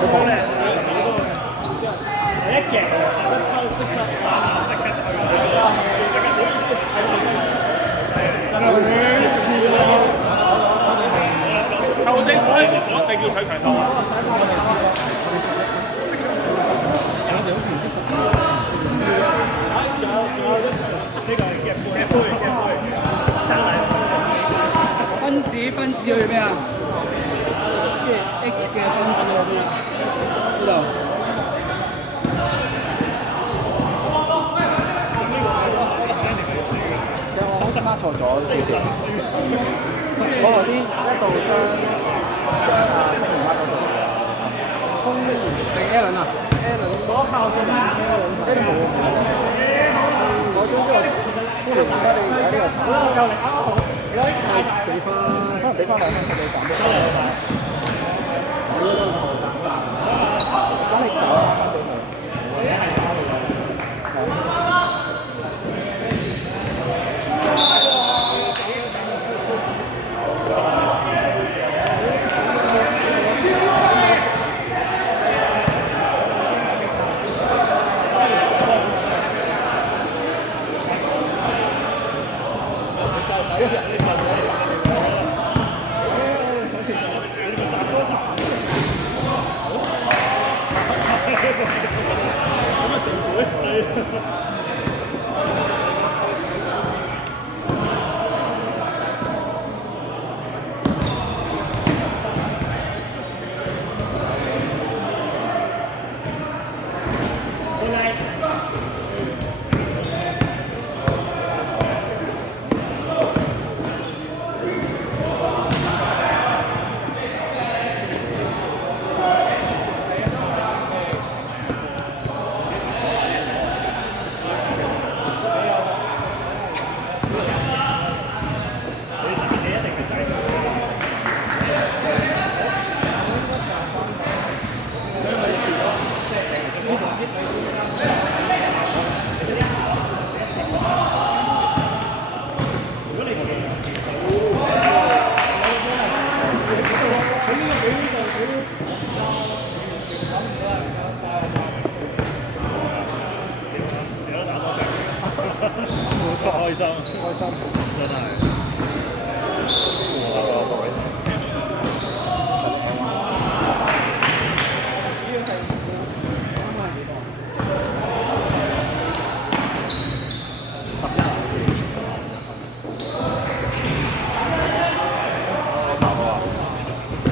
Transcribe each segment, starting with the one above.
一贏即刻即刻即刻球證我一定要取強度。呢個嘅杯，分子去咩啊？即係 H 嘅分子去邊啊？呢度。其實我好似拉錯咗少少。我頭先一度將風唔拉咗做。係 Allen 啊 Allen 嗰靠近 Allen 冇。我將之後呢條線咧，你而家呢個層。又嚟啱啱好，而家俾翻，可能俾翻2分鐘你減到。咁你減3分俾佢。開心，真係。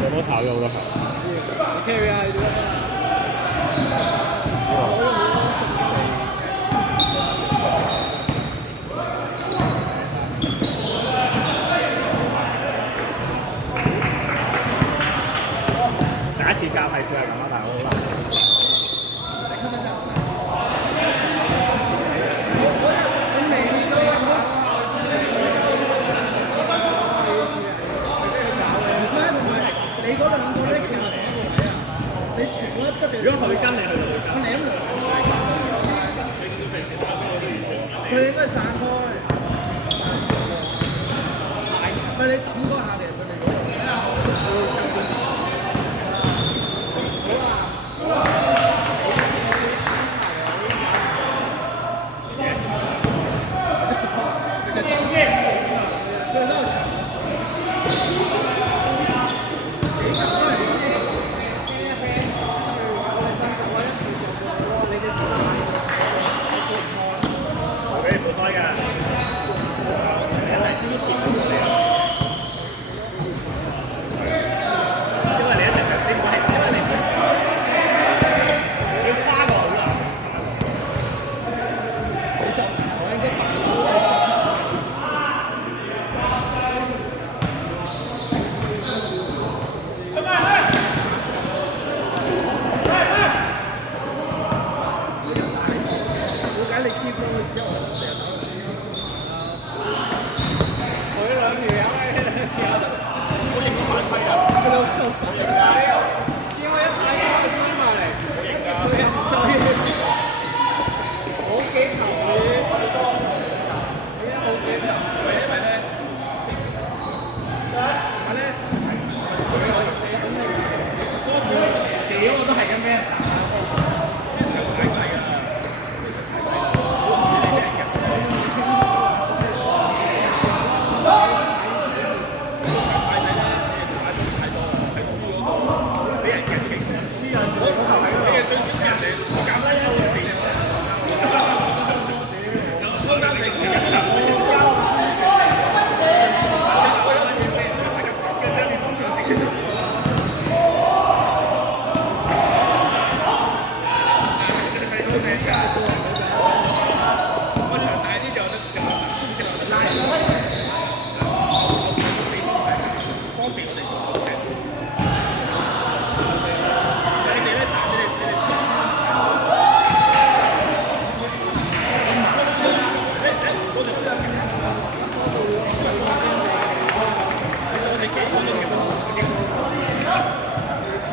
有冇炒咗好多球？你 carry 啊！你第一次教係算係咁啦，但係好難。你嗰兩個咧，其實同一個位啊！你全部一定。如果佢跟你去就會跟。佢兩個。佢哋應該散開。唔係你抌嗰下嚟，佢哋嗰度。係